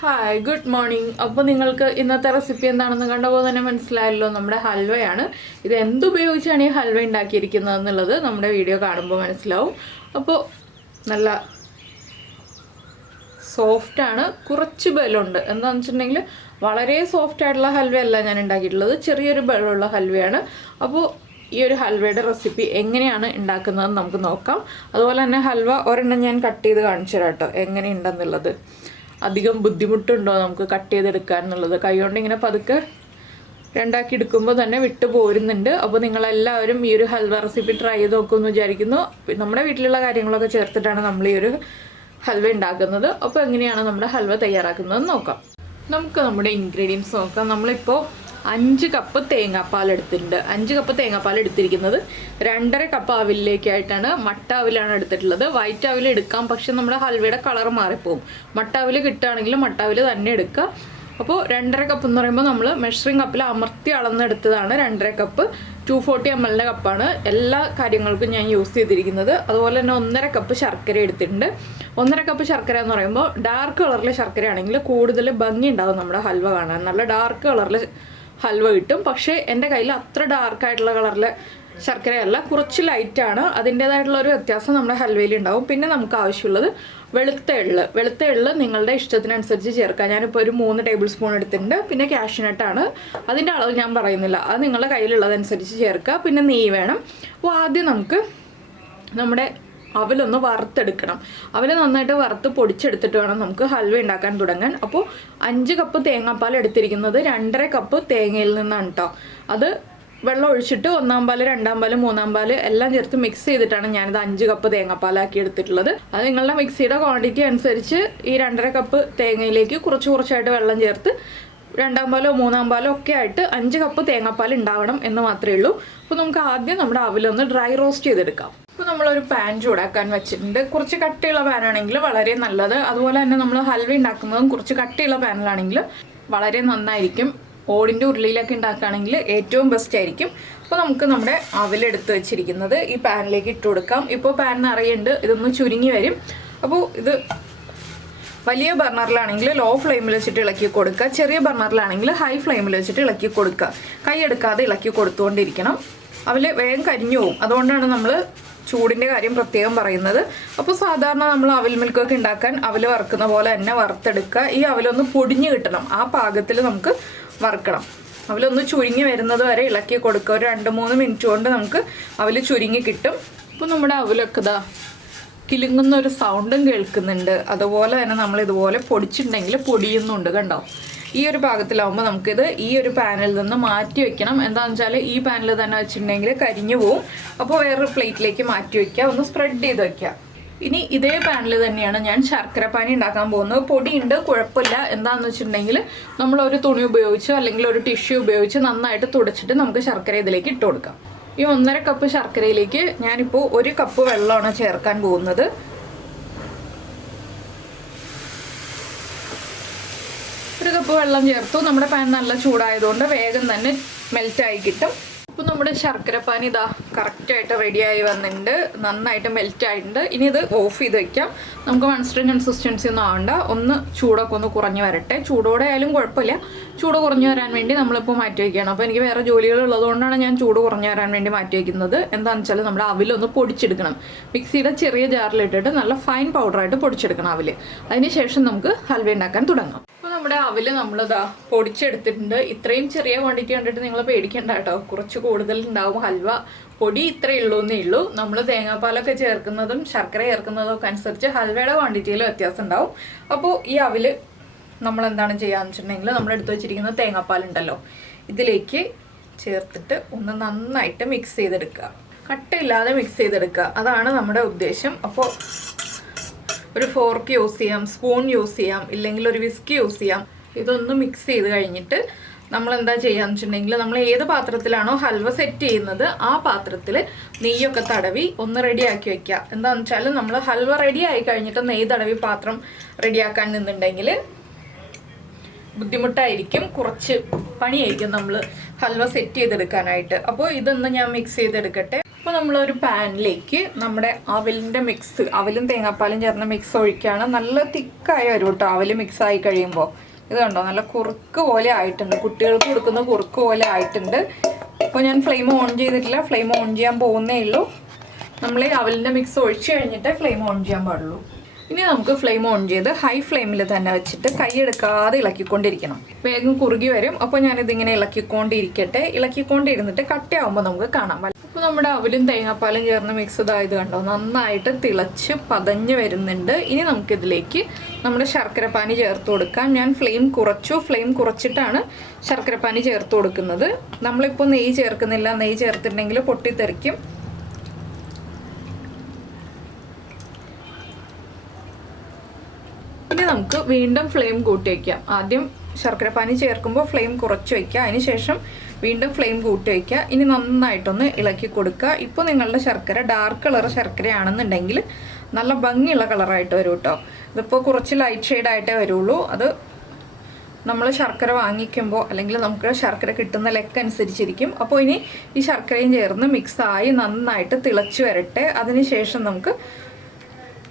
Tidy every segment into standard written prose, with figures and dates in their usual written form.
Hi good morning. അപ്പോൾ നിങ്ങൾക്ക് ഇന്നത്തെ റെസിപ്പി എന്താണെന്ന് കണ്ടപ്പോൾ തന്നെ മനസ്സിലായല്ലോ, നമ്മുടെ ഹൽവയാണ്. ഇത് എന്തുപയോഗിച്ചാണ് ഈ ഹൽവ ഉണ്ടാക്കിയിരിക്കുന്നത് എന്നുള്ളത് നമ്മുടെ വീഡിയോ കാണുമ്പോൾ മനസ്സിലാവും. അപ്പോൾ നല്ല സോഫ്റ്റാണ്, കുറച്ച് ബലമുണ്ട്. എന്താണെന്ന് വെച്ചിട്ടുണ്ടെങ്കിൽ വളരെ സോഫ്റ്റ് ആയിട്ടുള്ള ഹൽവയല്ല ഞാൻ ഉണ്ടാക്കിയിട്ടുള്ളത്, ചെറിയൊരു ബലമുള്ള ഹൽവയാണ്. അപ്പോൾ ഈ ഒരു ഹൽവയുടെ റെസിപ്പി എങ്ങനെയാണ് ഉണ്ടാക്കുന്നതെന്ന് നമുക്ക് നോക്കാം. അതുപോലെ തന്നെ ഹൽവ ഒരെണ്ണം ഞാൻ കട്ട് ചെയ്ത് കാണിച്ചു തരാം കേട്ടോ, എങ്ങനെയുണ്ടെന്നുള്ളത്. അധികം ബുദ്ധിമുട്ടുണ്ടോ നമുക്ക് കട്ട് ചെയ്തെടുക്കാൻ എന്നുള്ളത്. കൈകൊണ്ട് ഇങ്ങനെ പതുക്കെ രണ്ടാക്കി എടുക്കുമ്പോൾ തന്നെ വിട്ടു പോരുന്നുണ്ട്. അപ്പോൾ നിങ്ങളെല്ലാവരും ഈ ഒരു ഹൽവ റെസിപ്പി ട്രൈ ചെയ്ത് നോക്കുമെന്ന് വിചാരിക്കുന്നു. നമ്മുടെ വീട്ടിലുള്ള കാര്യങ്ങളൊക്കെ ചേർത്തിട്ടാണ് നമ്മൾ ഈ ഒരു ഹൽവ ഉണ്ടാക്കുന്നത്. അപ്പോൾ എങ്ങനെയാണ് നമ്മുടെ ഹൽവ തയ്യാറാക്കുന്നതെന്ന് നോക്കാം. നമുക്ക് നമ്മുടെ ഇൻഗ്രീഡിയൻസ് നോക്കാം. നമ്മളിപ്പോൾ 5 കപ്പ് തേങ്ങാപ്പാൽ എടുത്തിട്ടുണ്ട്. 5 കപ്പ് തേങ്ങാപ്പാൽ എടുത്തിരിക്കുന്നത് 2.5 കപ്പ് അവിലേക്കായിട്ടാണ്. മട്ട അവിലാണ് എടുത്തിട്ടുള്ളത്. വൈറ്റ് അവിൽ എടുക്കാം, പക്ഷെ നമ്മുടെ ഹൽവയുടെ കളർ മാറിപ്പോവും. മട്ട അവിൽ കിട്ടുകയാണെങ്കിൽ മട്ട അവിൽ തന്നെ എടുക്കുക. അപ്പോൾ 2.5 കപ്പ് എന്ന് പറയുമ്പോൾ നമ്മൾ മെഷറിംഗ് കപ്പിൽ അമർത്തി അളന്നെടുത്തതാണ് 2.5 കപ്പ്. 240 ml കപ്പാണ് എല്ലാ കാര്യങ്ങൾക്കും ഞാൻ യൂസ് ചെയ്തിരിക്കുന്നത്. അതുപോലെ തന്നെ 1.5 കപ്പ് ശർക്കര എടുത്തിട്ടുണ്ട്. 1.5 കപ്പ് ശർക്കര എന്ന് പറയുമ്പോൾ ഡാർക്ക് കളറിലെ ശർക്കര ആണെങ്കിൽ കൂടുതൽ ഭംഗി ഉണ്ടാവും നമ്മുടെ ഹൽവ കാണാൻ. നല്ല ഡാർക്ക് കളറിൽ ഹൽവ കിട്ടും. പക്ഷേ എൻ്റെ കയ്യിൽ അത്ര ഡാർക്കായിട്ടുള്ള കളറിൽ ശർക്കരയല്ല, കുറച്ച് ലൈറ്റാണ്. അതിൻ്റേതായിട്ടുള്ള ഒരു വ്യത്യാസം നമ്മുടെ ഹൽവയിൽ ഉണ്ടാവും. പിന്നെ നമുക്ക് ആവശ്യമുള്ളത് വെളുത്ത എള്ള്. വെളുത്ത എള്ള് നിങ്ങളുടെ ഇഷ്ടത്തിനനുസരിച്ച് ചേർക്കാം. ഞാനിപ്പോൾ ഒരു 3 ടേബിൾ സ്പൂൺ എടുത്തിട്ടുണ്ട്. പിന്നെ കാഷ്യൂനട്ടാണ്, അതിൻ്റെ അളവ് ഞാൻ പറയുന്നില്ല, അത് നിങ്ങളുടെ കയ്യിലുള്ളതനുസരിച്ച് ചേർക്കുക. പിന്നെ നെയ്യ് വേണം. അപ്പോൾ ആദ്യം നമുക്ക് നമ്മുടെ അവലൊന്ന് വറുത്തെടുക്കണം. അവൽ നന്നായിട്ട് വറുത്ത് പൊടിച്ചെടുത്തിട്ട് വേണം നമുക്ക് ഹൽവ ഉണ്ടാക്കാൻ തുടങ്ങാൻ. അപ്പോൾ 5 കപ്പ് തേങ്ങാപ്പാൽ എടുത്തിരിക്കുന്നത് 2.5 കപ്പ് തേങ്ങയിൽ നിന്നാണ് കേട്ടോ. അത് വെള്ളം ഒഴിച്ചിട്ട് 1-ാം പാല് 2-ാം പാല് 3-ാം പാല് എല്ലാം ചേർത്ത് മിക്സ് ചെയ്തിട്ടാണ് ഞാനിത് 5 കപ്പ് തേങ്ങാപ്പാലാക്കി എടുത്തിട്ടുള്ളത്. അത് നിങ്ങളുടെ മിക്സിയുടെ ക്വാണ്ടിറ്റി അനുസരിച്ച് ഈ 2.5 കപ്പ് തേങ്ങയിലേക്ക് കുറച്ചായിട്ട് വെള്ളം ചേർത്ത് 2-ാം പാലോ 3-ാം പാലോ ഒക്കെ ആയിട്ട് 5 കപ്പ് തേങ്ങാപ്പാൽ ഉണ്ടാവണം എന്ന് മാത്രമേ ഉള്ളൂ. അപ്പോൾ നമുക്ക് ആദ്യം നമ്മുടെ അവലൊന്ന് ഡ്രൈ റോസ്റ്റ് ചെയ്തെടുക്കാം. ഇപ്പോൾ നമ്മളൊരു പാൻ ചൂടാക്കാൻ വെച്ചിട്ടുണ്ട്. കുറച്ച് കട്ടിയുള്ള പാനാണെങ്കിൽ വളരെ നല്ലത്. അതുപോലെ തന്നെ നമ്മൾ ഹൽവ ഉണ്ടാക്കുന്നതും കുറച്ച് കട്ടിയുള്ള പാനിലാണെങ്കിൽ വളരെ നന്നായിരിക്കും. ഓടിൻ്റെ ഉരുളിയിലൊക്കെ ഉണ്ടാക്കുകയാണെങ്കിൽ ഏറ്റവും ബെസ്റ്റ് ആയിരിക്കും. അപ്പോൾ നമുക്ക് നമ്മുടെ അവലെടുത്ത് വെച്ചിരിക്കുന്നത് ഈ പാനിലേക്ക് ഇട്ട് കൊടുക്കാം. ഇപ്പോൾ പാൻ നിറയുണ്ട്, ഇതൊന്ന് ചുരുങ്ങി വരും. അപ്പോൾ ഇത് വലിയ ബർണറിലാണെങ്കിൽ ലോ ഫ്ലെയിമിൽ വെച്ചിട്ട് ഇളക്കി കൊടുക്കുക. ചെറിയ ബർണറിലാണെങ്കിൽ ഹൈ ഫ്ലെയിമിൽ വെച്ചിട്ട് ഇളക്കി കൊടുക്കുക. കൈ എടുക്കാതെ ഇളക്കി കൊടുത്തുകൊണ്ടിരിക്കണം. അവൽ വേഗം കരിഞ്ഞു പോവും. അതുകൊണ്ടാണ് നമ്മൾ ചൂടിൻ്റെ കാര്യം പ്രത്യേകം പറയുന്നത്. അപ്പോൾ സാധാരണ നമ്മൾ അവൽ മിൽക്കൊക്കെ ഉണ്ടാക്കാൻ അവൽ വറുക്കുന്ന പോലെ തന്നെ വറുത്തെടുക്കുക. ഈ അവലൊന്ന് പൊടിഞ്ഞ് കിട്ടണം, ആ പാകത്തിൽ നമുക്ക് വറുക്കണം. അവലൊന്ന് ചുരുങ്ങി വരുന്നത് വരെ ഇളക്കി കൊടുക്കുക. ഒരു 2-3 മിനിറ്റ് കൊണ്ട് നമുക്ക് അവൽ ചുരുങ്ങി കിട്ടും. ഇപ്പോൾ നമ്മുടെ അവലൊക്കെ ഇതാ കിലുങ്ങുന്ന ഒരു സൗണ്ടും കേൾക്കുന്നുണ്ട്. അതുപോലെ തന്നെ നമ്മൾ ഇതുപോലെ പൊടിച്ചിട്ടുണ്ടെങ്കിൽ പൊടിയുന്നുണ്ട്, കണ്ടോ? ഈ ഒരു പാകത്തിലാവുമ്പോൾ നമുക്കിത് ഈ ഒരു പാനിൽ നിന്ന് മാറ്റി വെക്കണം. എന്താണെന്ന് വെച്ചാൽ ഈ പാനിൽ തന്നെ വെച്ചിട്ടുണ്ടെങ്കിൽ കരിഞ്ഞു പോവും. അപ്പോൾ വേറൊരു പ്ലേറ്റിലേക്ക് മാറ്റി വയ്ക്കുക, ഒന്ന് സ്പ്രെഡ് ചെയ്ത് വയ്ക്കുക. ഇനി ഇതേ പാനിൽ തന്നെയാണ് ഞാൻ ശർക്കരപ്പാനി ഉണ്ടാക്കാൻ പോകുന്നത്. പൊടിയുണ്ട്, കുഴപ്പമില്ല. എന്താണെന്ന് വെച്ചിട്ടുണ്ടെങ്കിൽ നമ്മളൊരു തുണി ഉപയോഗിച്ചോ അല്ലെങ്കിൽ ഒരു ടിഷ്യൂ ഉപയോഗിച്ച് നന്നായിട്ട് തുടച്ചിട്ട് നമുക്ക് ശർക്കര ഇതിലേക്ക് ഇട്ട് കൊടുക്കാം. ഈ 1.5 കപ്പ് ശർക്കരയിലേക്ക് ഞാനിപ്പോൾ 1 കപ്പ് വെള്ളമാണ് ചേർക്കാൻ പോകുന്നത്. ഒരു കപ്പ് വെള്ളം ചേർത്തു. നമ്മുടെ പാൻ നല്ല ചൂടായതുകൊണ്ട് വേഗം തന്നെ മെൽറ്റായി കിട്ടും. അപ്പോൾ നമ്മുടെ ശർക്കരപ്പാനി ഇതാ കറക്റ്റായിട്ട് റെഡിയായി വന്നിട്ടുണ്ട്, നന്നായിട്ട് മെൽറ്റായിട്ടുണ്ട്. ഇനി ഇത് ഓഫ് ചെയ്ത് വയ്ക്കാം. നമുക്ക് വൺസ്റ്റേൺ കൺസിസ്റ്റൻസി ഒന്നും ആവണ്ട, ഒന്ന് ചൂടൊക്കെ ഒന്ന് കുറഞ്ഞ് വരട്ടെ. ചൂടോടെ ആയാലും കുഴപ്പമില്ല, ചൂട് കുറഞ്ഞു വരാൻ വേണ്ടി നമ്മളിപ്പോൾ മാറ്റി വയ്ക്കുകയാണ്. അപ്പോൾ എനിക്ക് വേറെ ജോലികൾ ഉള്ളതുകൊണ്ടാണ് ഞാൻ ചൂട് കുറഞ്ഞു വരാൻ വേണ്ടി മാറ്റി വയ്ക്കുന്നത്. എന്താണെന്ന് വെച്ചാൽ നമ്മുടെ അവലൊന്ന് പൊടിച്ചെടുക്കണം. മിക്സിയുടെ ചെറിയ ജാറിലിട്ടിട്ട് നല്ല ഫൈൻ പൗഡറായിട്ട് പൊടിച്ചെടുക്കണം അവൽ. അതിന് ശേഷം നമുക്ക് ഹൽവ ഉണ്ടാക്കാൻ തുടങ്ങാം. നമ്മുടെ അവല് നമ്മളിതാ പൊടിച്ചെടുത്തിട്ടുണ്ട്. ഇത്രയും ചെറിയ ക്വാണ്ടിറ്റി കണ്ടിട്ട് നിങ്ങൾ പേടിക്കണ്ട കേട്ടോ, കുറച്ച് കൂടുതൽ ഉണ്ടാവും ഹൽവ. പൊടി ഇത്രയേ ഉള്ളൂ എന്നേ ഉള്ളൂ. നമ്മൾ തേങ്ങാപ്പാലൊക്കെ ചേർക്കുന്നതും ശർക്കര ചേർക്കുന്നതും ഒക്കെ അനുസരിച്ച് ഹൽവയുടെ ക്വാണ്ടിറ്റിയിൽ വ്യത്യാസം ഉണ്ടാവും. അപ്പോൾ ഈ അവല് നമ്മൾ എന്താണ് ചെയ്യാന്ന് വെച്ചിട്ടുണ്ടെങ്കിൽ നമ്മൾ എടുത്തു വെച്ചിരിക്കുന്ന തേങ്ങാപ്പാലുണ്ടല്ലോ, ഇതിലേക്ക് ചേർത്തിട്ട് ഒന്ന് നന്നായിട്ട് മിക്സ് ചെയ്തെടുക്കുക. കട്ടയില്ലാതെ മിക്സ് ചെയ്തെടുക്കുക, അതാണ് നമ്മുടെ ഉദ്ദേശം. അപ്പോൾ ഒരു ഫോർക്ക് യൂസ് ചെയ്യാം, സ്പൂൺ യൂസ് ചെയ്യാം, ഇല്ലെങ്കിൽ ഒരു വിസ്ക് യൂസ് ചെയ്യാം. ഇതൊന്ന് മിക്സ് ചെയ്ത് കഴിഞ്ഞിട്ട് നമ്മൾ എന്താ ചെയ്യാന്ന് വെച്ചിട്ടുണ്ടെങ്കിൽ നമ്മൾ ഏത് പാത്രത്തിലാണോ ഹൽവ സെറ്റ് ചെയ്യുന്നത് ആ പാത്രത്തിൽ നെയ്യൊക്കെ തടവി ഒന്ന് റെഡിയാക്കി വെക്കുക. എന്താണെന്ന് വെച്ചാൽ നമ്മൾ ഹൽവ റെഡി ആയി കഴിഞ്ഞിട്ട് നെയ്യ് തടവി പാത്രം റെഡിയാക്കാൻ നിന്നുണ്ടെങ്കിൽ ബുദ്ധിമുട്ടായിരിക്കും, കുറച്ച് പണിയായിരിക്കും നമ്മൾ ഹൽവ സെറ്റ് ചെയ്തെടുക്കാനായിട്ട്. അപ്പോൾ ഇതൊന്ന് ഞാൻ മിക്സ് ചെയ്തെടുക്കട്ടെ. അപ്പോൾ നമ്മളൊരു പാനിലേക്ക് നമ്മുടെ അവലിൻ്റെ മിക്സ്, അവലും തേങ്ങാപ്പാലും ചേർന്ന മിക്സ് ഒഴിക്കുകയാണ്. നല്ല തിക്കായി വരും കേട്ടോ അവൽ മിക്സ് ആയി കഴിയുമ്പോൾ. ഇത് കണ്ടോ, നല്ല കുറുക്ക് പോലെ ആയിട്ടുണ്ട്, കുട്ടികൾക്ക് കൊടുക്കുന്ന കുറുക്ക് പോലെ ആയിട്ടുണ്ട്. അപ്പോൾ ഞാൻ ഫ്ലെയിം ഓൺ ചെയ്തിട്ടില്ല, ഫ്ലെയിം ഓൺ ചെയ്യാൻ പോകുന്നേ ഉള്ളൂ. നമ്മൾ ഈ അവലിൻ്റെ മിക്സ് ഒഴിച്ച് കഴിഞ്ഞിട്ട് ഫ്ലെയിം ഓൺ ചെയ്യാൻ പാടുള്ളൂ. ഇനി നമുക്ക് ഫ്ലെയിം ഓൺ ചെയ്ത് ഹൈ ഫ്ലെയിമിൽ തന്നെ വെച്ചിട്ട് കൈയെടുക്കാതെ ഇളക്കിക്കൊണ്ടിരിക്കണം. വേഗം കുറുകി വരും. അപ്പോൾ ഞാനിതിങ്ങനെ ഇളക്കിക്കൊണ്ടിരിക്കട്ടെ. ഇളക്കിക്കൊണ്ടിരുന്നിട്ട് കട്ടയാവുമ്പോൾ നമുക്ക് കാണാം. അപ്പോൾ നമ്മുടെ അവലും തേങ്ങാപ്പാലും ചേർന്ന് മിക്സ് ഇതായത് കണ്ടോ, നന്നായിട്ട് തിളച്ച് പതഞ്ഞ് വരുന്നുണ്ട്. ഇനി നമുക്കിതിലേക്ക് നമ്മുടെ ശർക്കരപ്പാനി ചേർത്ത് കൊടുക്കാം. ഞാൻ ഫ്ലെയിം കുറച്ചു. ഫ്ലെയിം കുറച്ചിട്ടാണ് ശർക്കരപ്പാനി ചേർത്ത് കൊടുക്കുന്നത്. നമ്മളിപ്പോൾ നെയ്യ് ചേർക്കുന്നില്ല, നെയ്യ് ചേർത്തിട്ടുണ്ടെങ്കിൽ പൊട്ടിത്തെറിക്കും. ഇനി നമുക്ക് വീണ്ടും ഫ്ലെയിം കൂട്ടി വയ്ക്കാം. ആദ്യം ശർക്കരപ്പാനി ചേർക്കുമ്പോൾ ഫ്ലെയിം കുറച്ച് വയ്ക്കുക, അതിനുശേഷം വീണ്ടും ഫ്ലെയിം കൂട്ടി വയ്ക്കുക. ഇനി നന്നായിട്ടൊന്ന് ഇളക്കി കൊടുക്കുക. ഇപ്പോൾ നിങ്ങളുടെ ശർക്കര ഡാർക്ക് കളർ ശർക്കരയാണെന്നുണ്ടെങ്കിൽ നല്ല ഭംഗിയുള്ള കളറായിട്ട് വരും കേട്ടോ. ഇതിപ്പോൾ കുറച്ച് ലൈറ്റ് ഷെയ്ഡായിട്ടേ വരുള്ളൂ. അത് നമ്മൾ ശർക്കര വാങ്ങിക്കുമ്പോൾ അല്ലെങ്കിൽ നമുക്ക് ശർക്കര കിട്ടുന്ന ലെക്ക് അനുസരിച്ചിരിക്കും. അപ്പോൾ ഇനി ഈ ശർക്കരയും ചേർന്ന് മിക്സായി നന്നായിട്ട് തിളച്ച് വരട്ടെ. അതിനുശേഷം നമുക്ക്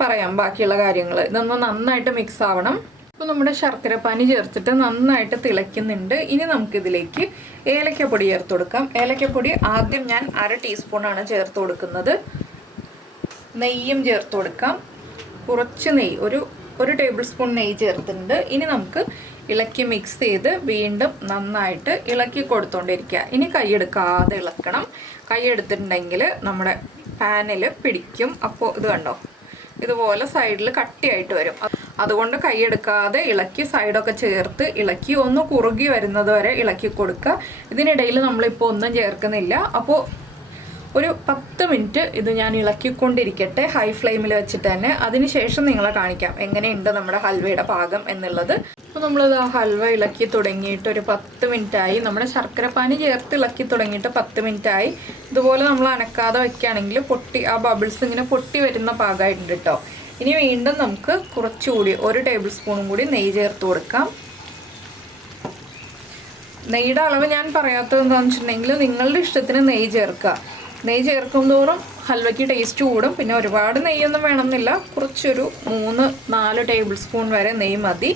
പറയാം ബാക്കിയുള്ള കാര്യങ്ങൾ. ഇതൊന്ന് നന്നായിട്ട് മിക്സ് ആവണം. അപ്പോൾ നമ്മുടെ ശർക്കരപ്പാനി ചേർത്തിട്ട് നന്നായിട്ട് തിളയ്ക്കുന്നുണ്ട്. ഇനി നമുക്കിതിലേക്ക് ഏലക്കപ്പൊടി ചേർത്ത് കൊടുക്കാം. ഏലക്കപ്പൊടി ആദ്യം ഞാൻ 1/2 ടീസ്പൂണാണ് ചേർത്ത് കൊടുക്കുന്നത്. നെയ്യും ചേർത്ത് കൊടുക്കാം. കുറച്ച് നെയ്യ്, ഒരു ടേബിൾ സ്പൂൺ നെയ്യ് ചേർത്തിട്ടുണ്ട്. ഇനി നമുക്ക് ഇളക്കി മിക്സ് ചെയ്ത് വീണ്ടും നന്നായിട്ട് ഇളക്കി കൊടുത്തോണ്ടിരിക്കുക. ഇനി കൈയെടുക്കാതെ ഇളക്കണം. കൈയെടുത്തിട്ടുണ്ടെങ്കിൽ നമ്മുടെ പാനിൽ പിടിക്കും. അപ്പോൾ ഇത് കണ്ടോ, ഇതുപോലെ സൈഡിൽ കട്ടിയായിട്ട് വരും. അതുകൊണ്ട് കൈയെടുക്കാതെ ഇളക്കി സൈഡൊക്കെ ചേർത്ത് ഇളക്കി ഒന്ന് കുറുകി വരുന്നത് വരെ ഇളക്കി കൊടുക്കുക. ഇതിനിടയിൽ നമ്മളിപ്പോൾ ഒന്നും ചേർക്കുന്നില്ല. അപ്പോൾ ഒരു 10 മിനിറ്റ് ഇത് ഞാൻ ഇളക്കിക്കൊണ്ടിരിക്കട്ടെ ഹൈ ഫ്ലെയിമിൽ വെച്ചിട്ട് തന്നെ. അതിനുശേഷം നിങ്ങളെ കാണിക്കാം എങ്ങനെയുണ്ട് നമ്മുടെ ഹൽവയുടെ പാകം എന്നുള്ളത്. അപ്പോൾ നമ്മളിത് ആ ഹൽവ ഇളക്കി തുടങ്ങിയിട്ട് ഒരു 10 മിനിറ്റായി. നമ്മുടെ ശർക്കരപ്പാനി ചേർത്ത് ഇളക്കി തുടങ്ങിയിട്ട് 10 മിനിറ്റായി. ഇതുപോലെ നമ്മൾ അനക്കാതെ വയ്ക്കുകയാണെങ്കിൽ ആ ബബിൾസ് ഇങ്ങനെ പൊട്ടി വരുന്ന പാകമായിട്ടുണ്ട് കേട്ടോ. ഇനി വീണ്ടും നമുക്ക് കുറച്ചുകൂടി 1 ടേബിൾ സ്പൂണും കൂടി നെയ്യ് ചേർത്ത് കൊടുക്കാം. നെയ്യുടെ അളവ് ഞാൻ പറയാത്തത് എന്താണെന്ന് വെച്ചിട്ടുണ്ടെങ്കിൽ നിങ്ങളുടെ ഇഷ്ടത്തിന് നെയ്യ് ചേർക്കുക. നെയ്യ് ചേർക്കും തോറും ഹൽവയ്ക്ക് ടേസ്റ്റ് കൂടും. പിന്നെ ഒരുപാട് നെയ്യൊന്നും വേണമെന്നില്ല, കുറച്ചൊരു 3-4 ടേബിൾ സ്പൂൺ വരെ നെയ്യ് മതി.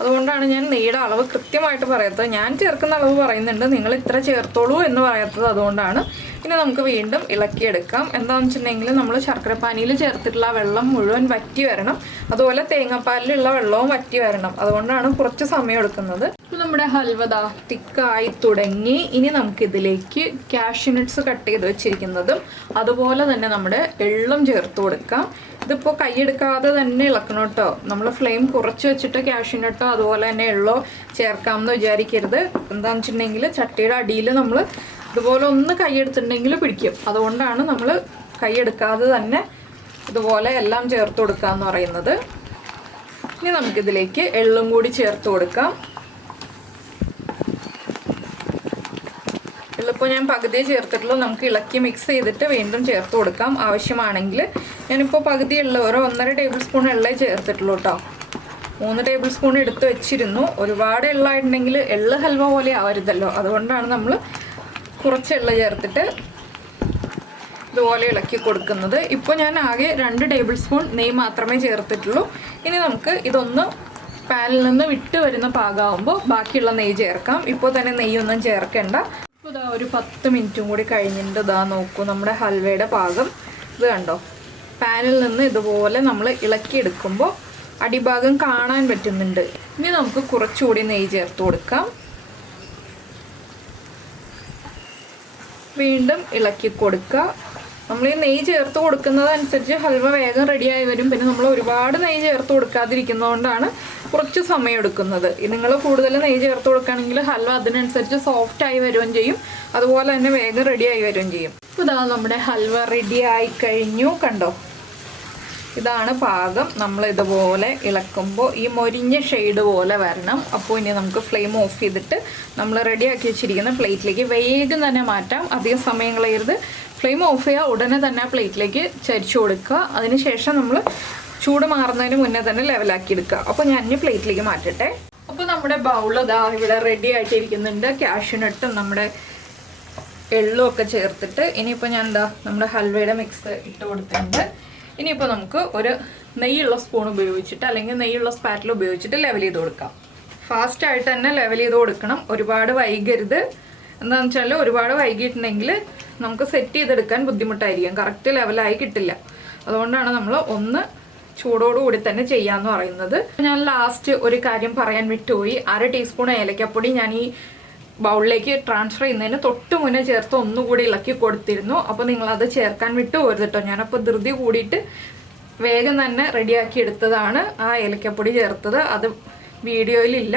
അതുകൊണ്ടാണ് ഞാൻ നെയ്യുടെ അളവ് കൃത്യമായിട്ട് പറയാത്തത്. ഞാൻ ചേർക്കുന്ന അളവ് പറയുന്നുണ്ട്, നിങ്ങൾ ഇത്ര ചേർത്തോളൂ എന്ന് പറയാത്തത് അതുകൊണ്ടാണ്. ഇനി നമുക്ക് വീണ്ടും ഇളക്കിയെടുക്കാം. എന്താണെന്ന് വെച്ചിട്ടുണ്ടെങ്കിൽ നമ്മൾ ശർക്കരപ്പാനിയിൽ ചേർത്തിട്ടുള്ള വെള്ളം മുഴുവൻ വറ്റി വരണം. അതുപോലെ തേങ്ങാപ്പാലിലുള്ള വെള്ളവും വറ്റി വരണം. അതുകൊണ്ടാണ് കുറച്ച് സമയം എടുക്കുന്നത്. ഇപ്പോൾ നമ്മുടെ ഹൽവ തിക്കായി തുടങ്ങി. ഇനി നമുക്കിതിലേക്ക് കാഷ്യൂ നട്ട്സ് കട്ട് ചെയ്ത് വെച്ചിരിക്കുന്നതും അതുപോലെ തന്നെ നമ്മുടെ എള്ളും ചേർത്ത് കൊടുക്കാം. ഇതിപ്പോൾ കൈയെടുക്കാതെ തന്നെ ഇളക്കണം കേട്ടോ. നമ്മൾ ഫ്ലെയിം കുറച്ച് വെച്ചിട്ട് കാഷ്യൂ നട്ടോ അതുപോലെ തന്നെ എള്ളോ ചേർക്കാമെന്ന് വിചാരിക്കരുത്. എന്താണെന്ന് വെച്ചിട്ടുണ്ടെങ്കിൽ ചട്ടിയുടെ അടിയിൽ നമ്മൾ ഇതുപോലെ ഒന്ന് കൈയെടുത്തിട്ടുണ്ടെങ്കിൽ പിടിക്കും. അതുകൊണ്ടാണ് നമ്മൾ കൈയെടുക്കാതെ തന്നെ ഇതുപോലെ എല്ലാം ചേർത്ത് കൊടുക്കുക എന്ന് പറയുന്നത്. ഇനി നമുക്കിതിലേക്ക് എള്ളും കൂടി ചേർത്ത് കൊടുക്കാം. എള്ളിപ്പോൾ ഞാൻ പകുതിയെ ചേർത്തിട്ടുള്ളൂ. നമുക്ക് ഇളക്കി മിക്സ് ചെയ്തിട്ട് വീണ്ടും ചേർത്ത് കൊടുക്കാം ആവശ്യമാണെങ്കിൽ. ഞാനിപ്പോൾ പകുതി എള്ള്, 1.5 ടേബിൾ സ്പൂൺ എള്ളേ ചേർത്തിട്ടുള്ളൂ കേട്ടോ. 3 ടേബിൾ സ്പൂൺ എടുത്ത് വെച്ചിരുന്നു. ഒരുപാട് എള്ളായിട്ടുണ്ടെങ്കിൽ എള്ള് ഹൽവ പോലെ ആവരുതല്ലോ. അതുകൊണ്ടാണ് നമ്മൾ കുറച്ച് എള്ള് ചേർത്തിട്ട് ഇതുപോലെ ഇളക്കി കൊടുക്കുന്നത്. ഇപ്പോൾ ഞാൻ ആകെ 2 ടേബിൾ സ്പൂൺ നെയ്യ് മാത്രമേ ചേർത്തിട്ടുള്ളൂ. ഇനി നമുക്ക് ഇതൊന്ന് പാനിൽ നിന്ന് വിട്ട് വരുന്ന പാകമാകുമ്പോൾ ബാക്കിയുള്ള നെയ്യ് ചേർക്കാം. ഇപ്പോൾ തന്നെ നെയ്യൊന്നും ചേർക്കേണ്ട. ഇപ്പോൾ ഇതാ ഒരു 10 മിനിറ്റും കൂടി കഴിഞ്ഞിട്ട് ഇതാ നോക്കൂ നമ്മുടെ ഹൽവയുടെ പാകം. ഇത് കണ്ടോ, പാനിൽ നിന്ന് ഇതുപോലെ നമ്മൾ ഇളക്കിയെടുക്കുമ്പോൾ അടിഭാഗം കാണാൻ പറ്റുന്നുണ്ട്. ഇനി നമുക്ക് കുറച്ചുകൂടി നെയ്യ് ചേർത്ത് കൊടുക്കാം. വീണ്ടും ഇളക്കി കൊടുക്കുക. നമ്മൾ ഈ നെയ്യ് ചേർത്ത് കൊടുക്കുന്നതനുസരിച്ച് ഹൽവ വേഗം റെഡിയായി വരും. പിന്നെ നമ്മൾ ഒരുപാട് നെയ്യ് ചേർത്ത് കൊടുക്കാതിരിക്കുന്നതുകൊണ്ടാണ് കുറച്ച് സമയം എടുക്കുന്നത്. നിങ്ങൾ കൂടുതൽ നെയ്യ് ചേർത്ത് കൊടുക്കുകയാണെങ്കിൽ ഹൽവ അതിനനുസരിച്ച് സോഫ്റ്റായി വരികയും ചെയ്യും. അതുപോലെ തന്നെ വേഗം റെഡിയായി വരികയും ചെയ്യും. അപ്പോൾ ഇതാ നമ്മുടെ ഹൽവ റെഡിയായി കഴിഞ്ഞു. കണ്ടോ, ഇതാണ് പാകം. നമ്മൾ ഇതുപോലെ ഇളക്കുമ്പോൾ ഈ മൊരിഞ്ഞ ഷെയ്ഡ് പോലെ വരണം. അപ്പോൾ ഇനി നമുക്ക് ഫ്ലെയിം ഓഫ് ചെയ്തിട്ട് നമ്മൾ റെഡിയാക്കി വെച്ചിരിക്കുന്ന പ്ലേറ്റിലേക്ക് വേഗം തന്നെ മാറ്റാം. അധികം സമയം കളയരുത്. ഫ്ലെയിം ഓഫ് ചെയ്യുക, ഉടനെ തന്നെ പ്ലേറ്റിലേക്ക് ചരിച്ചു കൊടുക്കുക. അതിനുശേഷം നമ്മൾ ചൂട് മാറുന്നതിന് മുന്നേ തന്നെ ലെവലാക്കി എടുക്കുക. അപ്പോൾ ഞാൻ ഇനി പ്ലേറ്റിലേക്ക് മാറ്റട്ടെ. അപ്പോൾ നമ്മുടെ ബൗൾ ഇതാ ഇവിടെ റെഡി ആയിട്ടിരിക്കുന്നുണ്ട്. കാഷ്യൂ നട്ടും നമ്മുടെ എള്ളും ഒക്കെ ചേർത്തിട്ട് ഇനിയിപ്പോൾ ഞാൻ എന്താ നമ്മുടെ ഹൽവയുടെ മിക്സ് ഇട്ട് കൊടുത്തിട്ടുണ്ട്. ഇനിയിപ്പോൾ നമുക്ക് ഒരു നെയ്യുള്ള സ്പൂൺ ഉപയോഗിച്ചിട്ട് അല്ലെങ്കിൽ നെയ്യുള്ള സ്പാറ്റിൽ ഉപയോഗിച്ചിട്ട് ലെവൽ ചെയ്ത് കൊടുക്കാം. ഫാസ്റ്റായിട്ട് തന്നെ ലെവൽ ചെയ്ത് കൊടുക്കണം, ഒരുപാട് വൈകരുത്. എന്താണെന്ന് വെച്ചാൽ ഒരുപാട് വൈകിട്ടുണ്ടെങ്കിൽ നമുക്ക് സെറ്റ് ചെയ്തെടുക്കാൻ ബുദ്ധിമുട്ടായിരിക്കും, കറക്റ്റ് ലെവലായി കിട്ടില്ല. അതുകൊണ്ടാണ് നമ്മൾ ഒന്ന് ചൂടോടുകൂടി തന്നെ ചെയ്യാമെന്ന് പറയുന്നത്. ഞാൻ ലാസ്റ്റ് ഒരു കാര്യം പറയാൻ വിട്ടുപോയി. 1/2 ടീസ്പൂൺ ഏലക്കപ്പൊടി ഞാൻ ഈ ബൗളിലേക്ക് ട്രാൻസ്ഫർ ചെയ്യുന്നതിന് തൊട്ട് മുന്നേ ചേർത്ത് ഒന്നുകൂടി ഇളക്കി കൊടുത്തിരുന്നു. അപ്പോൾ നിങ്ങളത് ചേർക്കാൻ വിട്ടുപോകരുത് കേട്ടോ. ഞാനപ്പോൾ ധൃതി കൂടിയിട്ട് വേഗം തന്നെ റെഡിയാക്കി എടുത്തതാണ് ആ ഏലക്കപ്പൊടി ചേർത്തത്. അത് വീഡിയോയിലില്ല,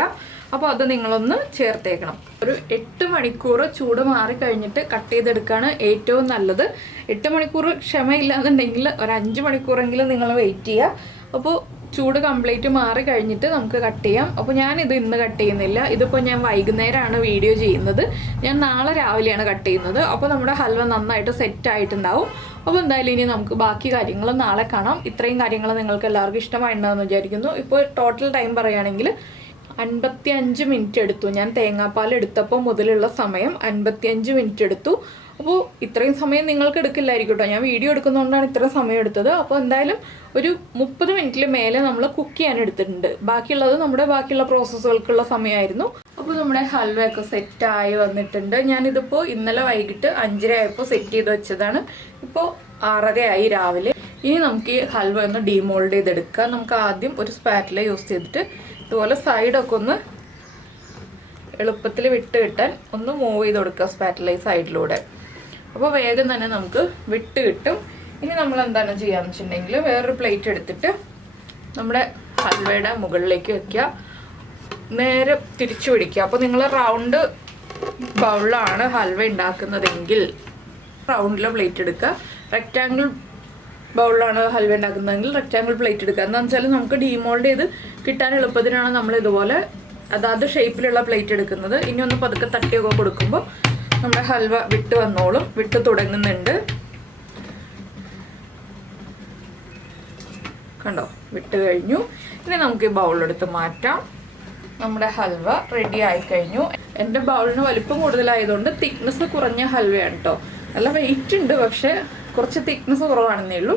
അപ്പോൾ അത് നിങ്ങളൊന്ന് ചേർത്തേക്കണം. ഒരു 8 മണിക്കൂർ ചൂട് മാറിക്കഴിഞ്ഞിട്ട് കട്ട് ചെയ്തെടുക്കുകയാണ് ഏറ്റവും നല്ലത്. 8 മണിക്കൂർ ക്ഷമയില്ലാന്നുണ്ടെങ്കിൽ ഒരു 5 മണിക്കൂറെങ്കിലും നിങ്ങൾ വെയിറ്റ് ചെയ്യുക. അപ്പോൾ ചൂട് കംപ്ലീറ്റ് മാറി കഴിഞ്ഞിട്ട് നമുക്ക് കട്ട് ചെയ്യാം. അപ്പോൾ ഞാനിത് ഇന്ന് കട്ട് ചെയ്യുന്നില്ല, ഇതിപ്പോൾ ഞാൻ വൈകുന്നേരമാണ് വീഡിയോ ചെയ്യുന്നത്. ഞാൻ നാളെ രാവിലെയാണ് കട്ട് ചെയ്യുന്നത്. അപ്പോൾ നമ്മുടെ ഹൽവ നന്നായിട്ട് സെറ്റ് ആയിട്ടുണ്ടാവും. അപ്പോൾ എന്തായാലും ഇനി നമുക്ക് ബാക്കി കാര്യങ്ങൾ നാളെ കാണാം. ഇത്രയും കാര്യങ്ങൾ നിങ്ങൾക്ക് എല്ലാവർക്കും ഇഷ്ടമായിട്ടുണ്ടാകുമെന്ന് വിചാരിക്കുന്നു. ഇപ്പോൾ ടോട്ടൽ ടൈം പറയുകയാണെങ്കിൽ 55 മിനിറ്റ് എടുത്തു. ഞാൻ തേങ്ങാപ്പാൽ എടുത്തപ്പോൾ മുതലുള്ള സമയം 55 മിനിറ്റ് എടുത്തു. അപ്പോൾ ഇത്രയും സമയം നിങ്ങൾക്ക് എടുക്കില്ലായിരിക്കും കേട്ടോ, ഞാൻ വീഡിയോ എടുക്കുന്നതുകൊണ്ടാണ് ഇത്ര സമയം എടുത്തത്. അപ്പോൾ എന്തായാലും ഒരു 30 മിനിറ്റിൽ മേലെ നമ്മൾ കുക്ക് ചെയ്യാൻ എടുത്തിട്ടുണ്ട്. ബാക്കിയുള്ളത് നമ്മുടെ ബാക്കിയുള്ള പ്രോസസ്സുകൾക്കുള്ള സമയമായിരുന്നു. അപ്പോൾ നമ്മുടെ ഹൽവയൊക്കെ സെറ്റായി വന്നിട്ടുണ്ട്. ഞാനിതിപ്പോൾ ഇന്നലെ വൈകിട്ട് 5:30 ആയപ്പോൾ സെറ്റ് ചെയ്ത് വെച്ചതാണ്. ഇപ്പോൾ 6:30 ആയി രാവിലെ. ഇനി നമുക്ക് ഈ ഹൽവ ഒന്ന് ഡീമോൾഡ് ചെയ്തെടുക്കാം. നമുക്ക് ആദ്യം ഒരു സ്പാറ്റില യൂസ് ചെയ്തിട്ട് ഇതുപോലെ സൈഡൊക്കെ ഒന്ന് എളുപ്പത്തിൽ വിട്ട് കിട്ടാൻ ഒന്ന് മൂവ് ചെയ്ത് കൊടുക്കുക സ്പാറ്റില ഈ സൈഡിലൂടെ. അപ്പോൾ വേഗം തന്നെ നമുക്ക് വിട്ട് കിട്ടും. ഇനി നമ്മൾ എന്താണ് ചെയ്യാന്ന് വെച്ചിട്ടുണ്ടെങ്കിൽ വേറൊരു പ്ലേറ്റ് എടുത്തിട്ട് നമ്മുടെ ഹൽവയുടെ മുകളിലേക്ക് വെക്കുക, നേരെ തിരിച്ചു പിടിക്കുക. അപ്പോൾ നിങ്ങൾ റൗണ്ട് ബൗളിലാണ് ഹൽവ ഉണ്ടാക്കുന്നതെങ്കിൽ റൗണ്ടിലെ പ്ലേറ്റ് എടുക്കുക. റെക്റ്റാങ്കിൾ ബൗളിലാണ് ഹൽവ ഉണ്ടാക്കുന്നതെങ്കിൽ റെക്റ്റാങ്കിൾ പ്ലേറ്റ് എടുക്കുക. എന്താണെന്ന് വെച്ചാൽ നമുക്ക് ഡീമോൾഡ് ചെയ്ത് കിട്ടാൻ എളുപ്പത്തിനാണ് നമ്മൾ ഇതുപോലെ അതാത് ഷേപ്പിലുള്ള പ്ലേറ്റ് എടുക്കുന്നത്. ഇനി ഒന്ന് പതുക്കെ തട്ടിയൊക്കെ കൊടുക്കുമ്പോൾ നമ്മുടെ ഹൽവ വിട്ട് വന്നോളും. വിട്ട് തുടങ്ങുന്നുണ്ട്, കണ്ടോ, വിട്ട് കഴിഞ്ഞു. ഇനി നമുക്ക് ഈ ബൗളെടുത്ത് മാറ്റാം. നമ്മുടെ ഹൽവ റെഡി ആയിക്കഴിഞ്ഞു. എൻ്റെ ബൗളിന് വലിപ്പം കൂടുതലായതുകൊണ്ട് തിക്നെസ് കുറഞ്ഞ ഹൽവയാണ് കേട്ടോ. നല്ല വെയിറ്റ് ഉണ്ട്, പക്ഷേ കുറച്ച് തിക്നെസ് കുറവാണെന്നേ ഉള്ളൂ.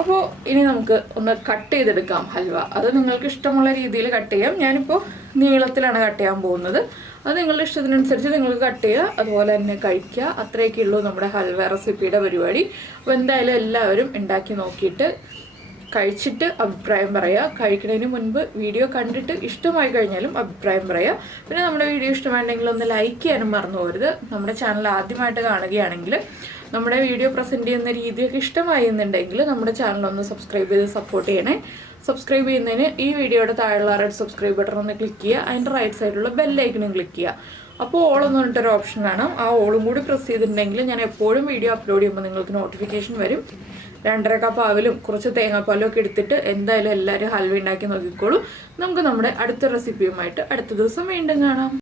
അപ്പോൾ ഇനി നമുക്ക് ഒന്ന് കട്ട് ചെയ്തെടുക്കാം ഹൽവ. അത് നിങ്ങൾക്ക് ഇഷ്ടമുള്ള രീതിയിൽ കട്ട് ചെയ്യാം. ഞാനിപ്പോൾ നീളത്തിലാണ് കട്ട് ചെയ്യാൻ പോകുന്നത്. അത് നിങ്ങളുടെ ഇഷ്ടത്തിനനുസരിച്ച് നിങ്ങൾക്ക് കട്ട് ചെയ്യുക, അതുപോലെ തന്നെ കഴിക്കുക. അത്രയൊക്കെ ഉള്ളൂ നമ്മുടെ ഹൽവ റെസിപ്പിയുടെ പരിപാടി. അപ്പോൾ എന്തായാലും എല്ലാവരും ഉണ്ടാക്കി നോക്കിയിട്ട് കഴിച്ചിട്ട് അഭിപ്രായം പറയുക. കഴിക്കുന്നതിന് മുൻപ് വീഡിയോ കണ്ടിട്ട് ഇഷ്ടമായി കഴിഞ്ഞാലും അഭിപ്രായം പറയുക. പിന്നെ നമ്മുടെ വീഡിയോ ഇഷ്ടമായിട്ടുണ്ടെങ്കിൽ ഒന്ന് ലൈക്ക് ചെയ്യാനും മറന്നു പോകരുത്. നമ്മുടെ ചാനൽ ആദ്യമായിട്ട് കാണുകയാണെങ്കിൽ നമ്മുടെ വീഡിയോ പ്രസൻറ്റ് ചെയ്യുന്ന രീതിയൊക്കെ ഇഷ്ടമായി എന്നുണ്ടെങ്കിൽ നമ്മുടെ ചാനൽ ഒന്ന് സബ്സ്ക്രൈബ് ചെയ്ത് സപ്പോർട്ട് ചെയ്യണേ. സബ്സ്ക്രൈബ് ചെയ്യുന്നതിന് ഈ വീഡിയോയുടെ താഴെയുള്ള റെഡ് സബ്സ്ക്രൈബ് ബട്ടൺ ഒന്ന് ക്ലിക്ക് ചെയ്യുക. അതിൻ്റെ റൈറ്റ് സൈഡിലുള്ള ബെല്ലൈക്കണും ക്ലിക്ക് ചെയ്യുക. അപ്പോൾ ഓളെന്ന് പറഞ്ഞിട്ടൊരു ഓപ്ഷൻ കാണാം. ആ ഓളും കൂടി പ്രസ് ചെയ്തിട്ടുണ്ടെങ്കിൽ ഞാൻ എപ്പോഴും വീഡിയോ അപ്ലോഡ് ചെയ്യുമ്പോൾ നിങ്ങൾക്ക് നോട്ടിഫിക്കേഷൻ വരും. 2.5 കപ്പ് പാലും കുറച്ച് തേങ്ങാപ്പാലും ഒക്കെ എടുത്തിട്ട് എന്തായാലും എല്ലാവരും ഹൽവ ഉണ്ടാക്കി നോക്കിക്കോളൂ. നമുക്ക് നമ്മുടെ അടുത്ത റെസിപ്പിയുമായിട്ട് അടുത്ത ദിവസം വീണ്ടും കാണാം.